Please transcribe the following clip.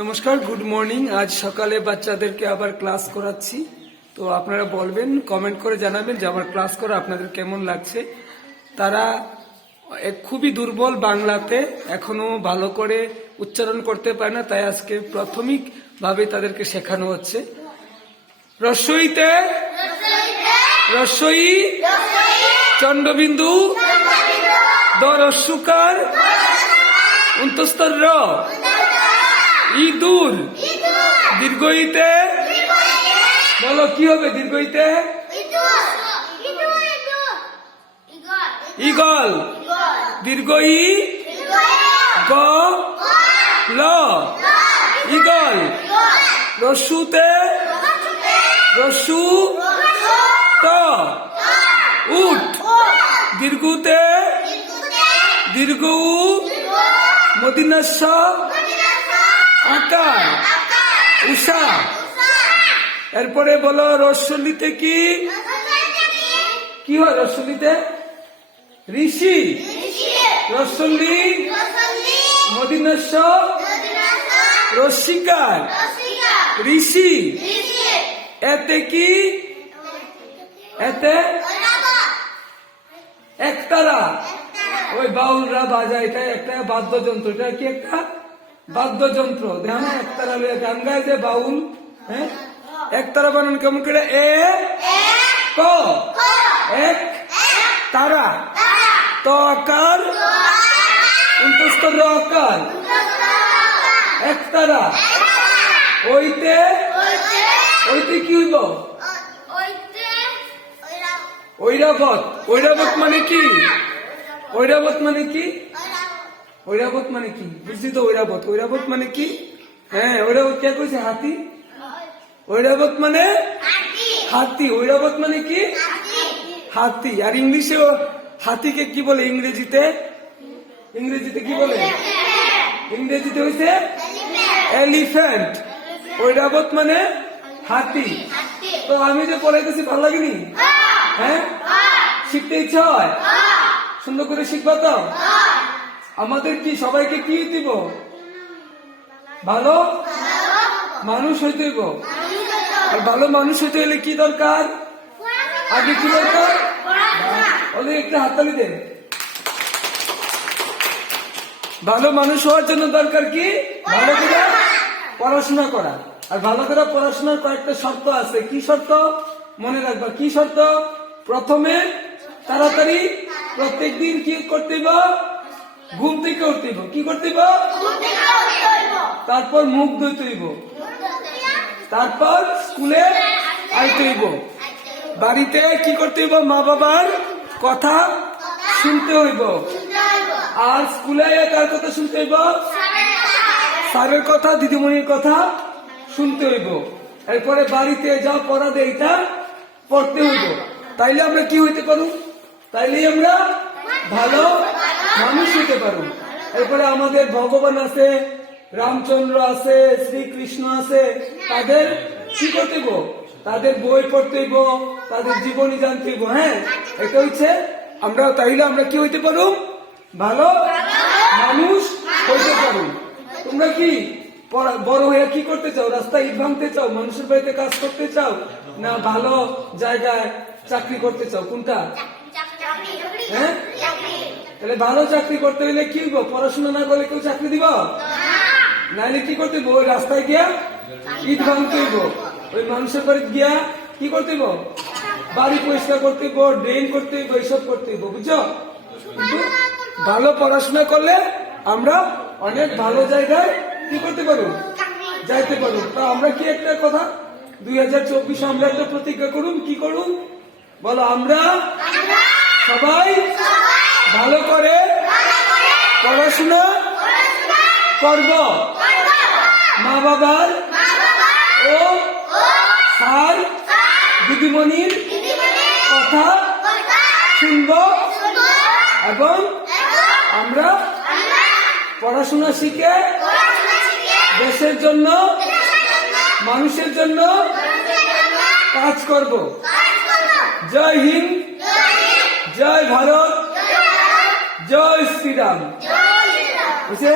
নমস্কার good morning আজ সকালে বাচ্চাদেরকে আবার ক্লাস করাচ্ছি। তো আপনারা বলবেন কমেন্ট করে জানাবেন যে আমার ক্লাস করা আপনাদের কেমন লাগছে। তারা খুবই দুর্বল বাংলাতে এখনও ভালো করে উচ্চারণ করতে পারে না, তাই আজকে প্রাথমিক ভাবে তাদেরকে শেখানো হচ্ছে। রসইতে রসই, চন্দ্রবিন্দু দ রস্যুকার অন্তস্তর র। ইদুর। দীর্ঘইতে। বলো কি হবে দীর্ঘইতে? ইগল। দীর্ঘ ই গ। ল। ইগল। রস্যুতে রস্যু ত। উঠ। দীর্ঘতে। দীর্ঘ। উ মদিনাস্য আকার। উষা। এরপরে বলো, রসলিতে কি? কি হয় রসলিতে? ঋষি। রসলি মদিনাস্য রসিকার ঋষি। এতে কি? এতে? একতারা। ওই বাউলরা বাজায়, এটা একটা বাদ্যযন্ত্র, এটা কি একটা? বাদ্যযন্ত্র। ধ্যান একতারা লইয়া গান গায় যে বাউল হ্যাঁ? একতারা বানান কেমন করে? এ ক এক তারা তো আকার অন্তস্তর আকার একতারা ওইতে ওইতে কি হইব? ঐরাবত। ঐরাবত মানে কি? ঐরাবত মানে কি? ঐরাবত মানে কি? বুঝছি তো ঐরাবত। ঐরাবত মানে কি? হ্যাঁ ঐরাবত কে কইছে? হাতি? ঐরাবত মানে? হাতি। ঐরাবত মানে কি? হাতি। আর ইংলিশে হাতিকে কি বলে ইংরেজিতে? ইংরেজিতে কি বলে? ইংরেজিতে হইছে? এলিফ্যান্ট। ঐরাবত মানে হাতি। তো আমি যে পড়াইতেছি ভালো লাগেনি? হ্যাঁ? শিখতে ইচ্ছা হয়? সুন্দর করে শিখবা তো? আমাদের কি সবাইকে কি দিব? ভালো? মানুষ হইতে হইব। আর ভালো মানুষ হইতে হলে কি দরকার? আগে কি দরকার? ওদের একটা হাততালি দেন। ভালো মানুষ হওয়ার জন্য দরকার কি? ভালো করে পড়াশোনা করা। আর ভালো করে পড়াশোনার কয়েকটা শর্ত আছে। কি শর্ত? মনে রাখবা, কি শর্ত? প্রথমে তাড়াতাড়ি প্রত্যেকদিন কি করতে হইব? ঘুম থেকে উঠতে। কি করতে? তারপর মুখ ধুইতে হইব তারপর স্কুলে আইতে হইব বাড়িতে কি করতে হইব মা বাবার কথা শুনতে হইব। আর স্কুলে কার কথা শুনতে হইব? স্যারের কথা দিদিমণির কথা শুনতে হইব। এরপরে বাড়িতে যা পড়া দেয় এটা পড়তে হইব। তাইলে আমরা কি হইতে পারু? তাইলে আমরা ভালো মানুষ হইতে পারু। এরপরে আমাদের ভগবান আছে রামচন্দ্র আছে শ্রীকৃষ্ণ আছে তাদের কি করতে তাদের বই পড়তে তাদের জীবনী জানতে হ্যাঁ? এটা হচ্ছে আমরা তাইলে আমরা কি হইতে পারু? ভালো মানুষ হইতে পারু। তোমরা কি বড় হয়ে কি করতে চাও? রাস্তায় ইট ভাঙতে চাও? মানুষের বাড়িতে কাজ করতে চাও? না ভালো জায়গায় চাকরি করতে চাও? কোনটা? হ্যাঁ? তাহলে ভালো চাকরি করতে হলে কি হইব? পড়াশোনা না করলে কেউ চাকরি দিব? নাইলে কি করতে হইব? ওই রাস্তায় গিয়া ইট ভাঙতে হইব। ওই মানুষের বাড়ি গিয়া কি করতে হইব? বাড়ি পরিষ্কার করতে হইব ড্রেন করতে হইব এইসব করতে হইব বুঝছ? কিন্তু ভালো পড়াশোনা করলে আমরা অনেক ভালো জায়গায় কি করতে পারব? যাইতে পারব। তা আমরা কি একটা কথা দুই হাজার চব্বিশে আমরা একটা প্রতিজ্ঞা করুন কি করুন? বলো আমরা সবাই ভালো পড়াশোনা? করব মা বাবার ও? স্যার? দিদিমণির? কথা? শুনব? এবং আমরা পড়াশোনা শিখে দেশের জন্য, মানুষের জন্য কাজ করব। জয় হিন্দ, জয় ভারত, জয় শ্রীরাম। বুঝছে